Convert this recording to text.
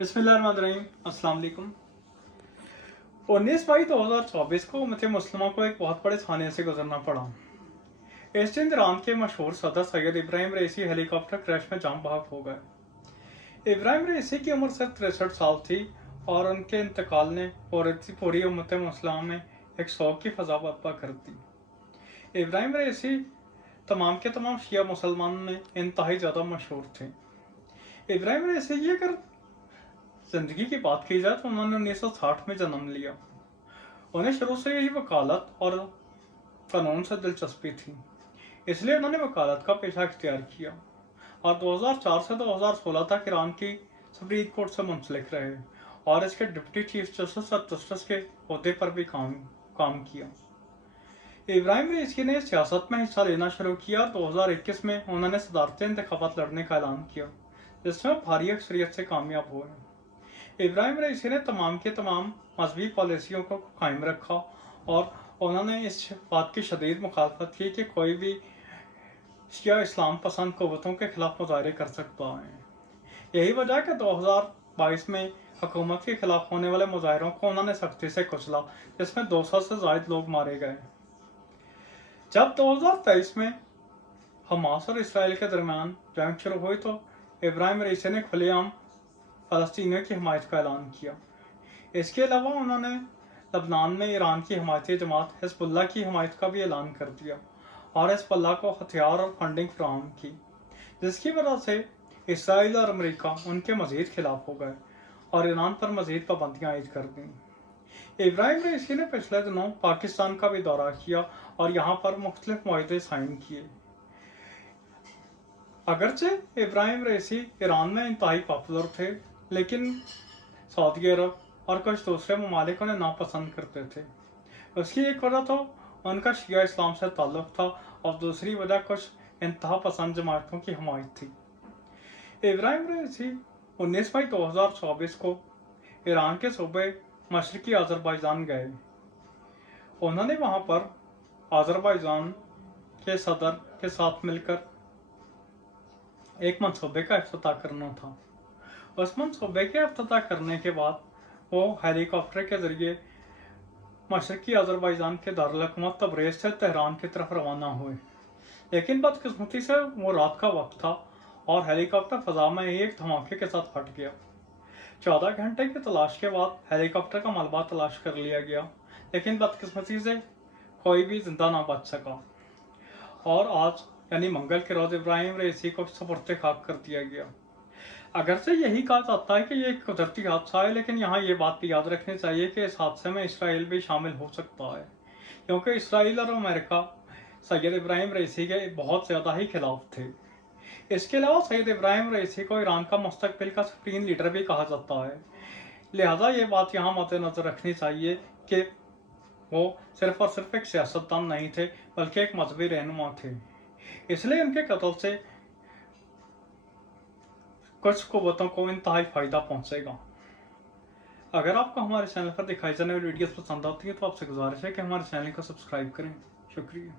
बिस्मिल्लाहिर्रहमानिर्रहीम। अस्सलाम वालेकुम। 19 मई 2024 को उम्मत मुस्लिमा को एक बहुत बड़े साने से गुजरना पड़ा। इस दिन ईरान के मशहूर सदर सैयद इब्राहिम रईसी हेलीकॉप्टर क्रैश में जाम बहक हो गए। इब्राहिम रईसी की उम्र सिर्फ 63 साल थी और उनके इंतकाल ने पूरी उम्मत मुस्लिमा में एक शौक की फजा बर्पा कर दी। इब्राहिम रईसी तमाम के तमाम शिया मुसलमान में इंतहाई ज़्यादा मशहूर थे। इब्राहिम रईसी की अगर जिंदगी की बात की जाए तो उन्होंने 1960 में जन्म लिया। उन्हें शुरू से ही वकालत और कानून से दिलचस्पी थी, इसलिए उन्होंने वकालत का पेशा इख्तियार किया और 2004 से 2016 तक ईरान की सुप्रीम कोर्ट से मुंसलिक रहे और इसके डिप्टी चीफ जस्टिस और जस्टिस के ओहदे पर भी काम किया। इब्राहिम रईसी ने सियासत में हिस्सा लेना शुरू किया और 2021 में उन्होंने सदारती इंतखाबात लड़ने का ऐलान किया, जिसमें वो भारी अक्सरियत से कामयाब हुए। इब्राहिम रईसी ने तमाम के तमाम मजहबी पॉलिसियों को कायम रखा और उन्होंने इस बात की शदीद मुखालफत की कि कोई भी शिया इस्लाम पसंद क़ुव्वतों के खिलाफ मुजाहरे कर सकता है। यही वजह है कि 2022 में हुकूमत के खिलाफ होने वाले मुजाहरों को उन्होंने सख्ती से कुचला, जिसमें 200 से ज़ायद लोग मारे गए। जब 2023 में हमास और इसराइल के दरमियान जंग शुरू हुई तो इब्राहिम रईसी ने खुलेआम फ़लस्तीनियों की हिमायत का ऐलान किया। इसके अलावा उन्होंने लबनान में ईरान की हिमायती जमात हिज़्बुल्लाह की हिमायत का भी ऐलान कर दिया और हिज़्बुल्लाह को हथियार और फंडिंग फराहम की, जिसकी वजह से इसराइल और अमेरिका उनके मज़ीद खिलाफ हो गए और ईरान पर मज़ीद पाबंदियाँ आयद कर दी। इब्राहिम रईसी ने पिछले दिनों पाकिस्तान का भी दौरा किया और यहाँ पर मुख्तलिफ मुआहदे साइन किए। अगरचे इब्राहिम रईसी ईरान में इंतहाई पॉपुलर थे, लेकिन सऊदी अरब और कुछ दूसरे ममालिक उन्हें नापसंद करते थे। उसकी एक वजह तो उनका शिया इस्लाम से ताल्लुक़ था और दूसरी वजह कुछ इंतहा पसंद जमातों की हमायत थी। इब्राहिम रईसी 19 मई 2024 को ईरान के सूबे मशरकी अज़रबैजान गए। उन्होंने वहाँ पर अज़रबैजान के सदर के साथ मिलकर एक मनसूबे का इफ्तिताह करना था। उस मनसूबे के इफ्तिताह करने के बाद वो हेलीकॉप्टर के जरिए मशरकी अज़रबैजान के दारुल हुकूमत तबरेज़ से तेहरान की तरफ रवाना हुए, लेकिन बदकिस्मती से वो रात का वक्त था और हेलीकॉप्टर फ़ज़ा में एक धमाके के साथ फट गया। 14 घंटे की तलाश के बाद हेलीकॉप्टर का मलबा तलाश कर लिया गया, लेकिन बदकिस्मती से कोई भी जिंदा ना बच सका और आज यानी मंगल के रोज़ इब्राहिम रईसी को सुपुर्द खाक कर दिया गया। अगरचे यही कहा जाता है कि ये एक कुदरती हादसा है, लेकिन यहाँ ये बात भी याद रखनी चाहिए कि इस हादसे में इसराइल भी शामिल हो सकता है, क्योंकि इसराइल और अमेरिका सैयद इब्राहिम रईसी के बहुत ज़्यादा ही खिलाफ थे। इसके अलावा सैयद इब्राहिम रईसी को ईरान का मुस्तकबिल का सुप्रीम लीडर भी कहा जाता है, लिहाजा ये बात यहाँ मद्देनज़र रखनी चाहिए कि वो सिर्फ और सिर्फ एक सियासतदान नहीं थे, बल्कि एक मजहबी रहनुमा थे। इसलिए उनके कत्ल से कुछ क़ुव्वतों को इंतहाई फ़ायदा पहुँचेगा। अगर आपको हमारे चैनल पर दिखाई जाने वाली वीडियोस पसंद आती है तो आपसे गुजारिश है कि हमारे चैनल को सब्सक्राइब करें। शुक्रिया।